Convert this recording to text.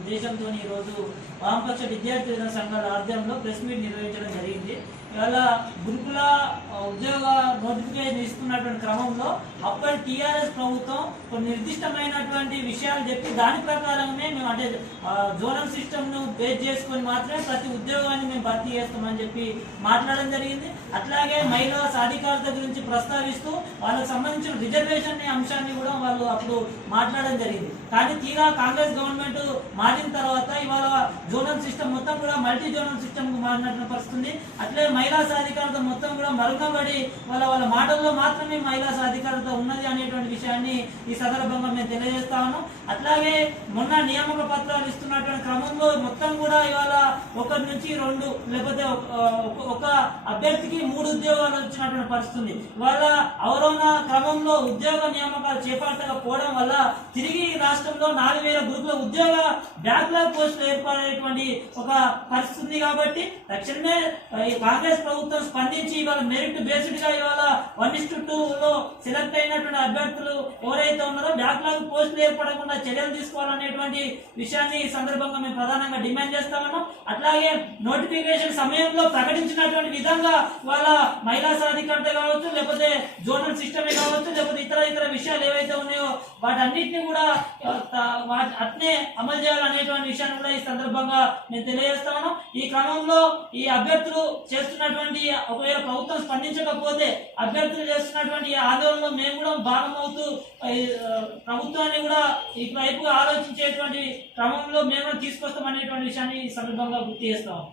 ఉద్దేశంతో ఈరోజు వామపక్ష విద్యార్థి సంఘాల ఆధ్వర్యంలో ప్రెస్ మీట్ నిర్వహించడం జరిగింది. ఇవాళ గురుకుల ఉద్యోగ నోటిఫికేషన్ ఇస్తున్నటువంటి క్రమంలో అప్పటి టీఆర్ఎస్ ప్రభుత్వం కొన్ని నిర్దిష్టమైనటువంటి విషయాలు చెప్పి దాని ప్రకారమే మేము అంటే జోనల్ సిస్టమ్ను బేస్ చేసుకొని మాత్రమే ప్రతి ఉద్యోగాన్ని మేము భర్తీ చేస్తామని చెప్పి మాట్లాడడం జరిగింది. అట్లాగే మహిళా సాధికారత గురించి ప్రస్తావిస్తూ వాళ్ళకు సంబంధించిన రిజర్వేషన్ అంశాన్ని కూడా వాళ్ళు అప్పుడు మాట్లాడడం జరిగింది. కానీ తీరా కాంగ్రెస్ గవర్నమెంట్ మారిన తర్వాత ఇవాళ జోనల్ సిస్టమ్ మొత్తం కూడా మల్టీ జోనల్ సిస్టమ్ మారినటువంటి పరిస్థితుంది అట్లే మహిళా సాధికారత మొత్తం కూడా మరుగునబడి వాళ్ళ వాళ్ళ మాటల్లో మాత్రమే మహిళా సాధికారత ఉన్నది అనేటువంటి విషయాన్ని ఈ సందర్భంగా మేము తెలియజేస్తా ఉన్నాం. అట్లాగే మొన్న నియామక పత్రాలు ఇస్తున్నటువంటి క్రమంలో మొత్తం కూడా ఇవాళ ఒకరి నుంచి రెండు లేకపోతే ఒక- అభ్యర్థికి మూడు ఉద్యోగాలు వచ్చినటువంటి పరిస్థితి ఉంది ఇవాళ అవరోహణ క్రమంలో ఉద్యోగ నియామకాలు చేపట్టకపోవడం వల్ల తిరిగి రాష్ట్రంలో నాలుగు వేల గ్రూపుల ఉద్యోగ బ్యాక్లాగ్ పోస్టులు ఏర్పడేటువంటి ఒక పరిస్థితి ఉంది కాబట్టి తక్షణమే ఈ కాంగ్రెస్ ప్రభుత్వం స్పందించి ఇవాళ మెరిట్ బేస్డ్గా ఇవాళ వన్ ఇస్ టూలో సెలెక్ట్ అయినటువంటి అభ్యర్థులు ఎవరైతే ఉన్నారో బ్యాక్లాగ్ పోస్టులు ఏర్పడకుండా చర్యలు తీసుకోవాలనేటువంటి విషయాన్ని ఈ సందర్భంగా మేము ప్రధానంగా డిమాండ్ చేస్తామన్నాం. అట్లాగే నోటిఫికేషన్ సమయంలో ప్రకటించినటువంటి విధంగా వాళ్ళ మహిళా సాధికారత కావచ్చు లేకపోతే జోనల్ సిస్టమే కావచ్చు లేకపోతే ఇతర ఇతర విషయాలు ఏవైతే ఉన్నాయో వాటన్నిటిని కూడా అట్నే అమలు చేయాలనేటువంటి విషయాన్ని కూడా ఈ సందర్భంగా మేము తెలియజేస్తాను ఈ క్రమంలో ఈ అభ్యర్థులు చేస్తున్నటువంటి ఒకవేళ ప్రభుత్వం స్పందించకపోతే అభ్యర్థులు చేస్తున్నటువంటి ఈ ఆందోళనలో మేము కూడా భాగమవుతూ ప్రభుత్వాన్ని కూడా ఈ వైపు ఆలోచించేటువంటి క్రమంలో మేము కూడా తీసుకొస్తాం అనేటువంటి విషయాన్ని ఈ సందర్భంగా గుర్తు చేస్తాము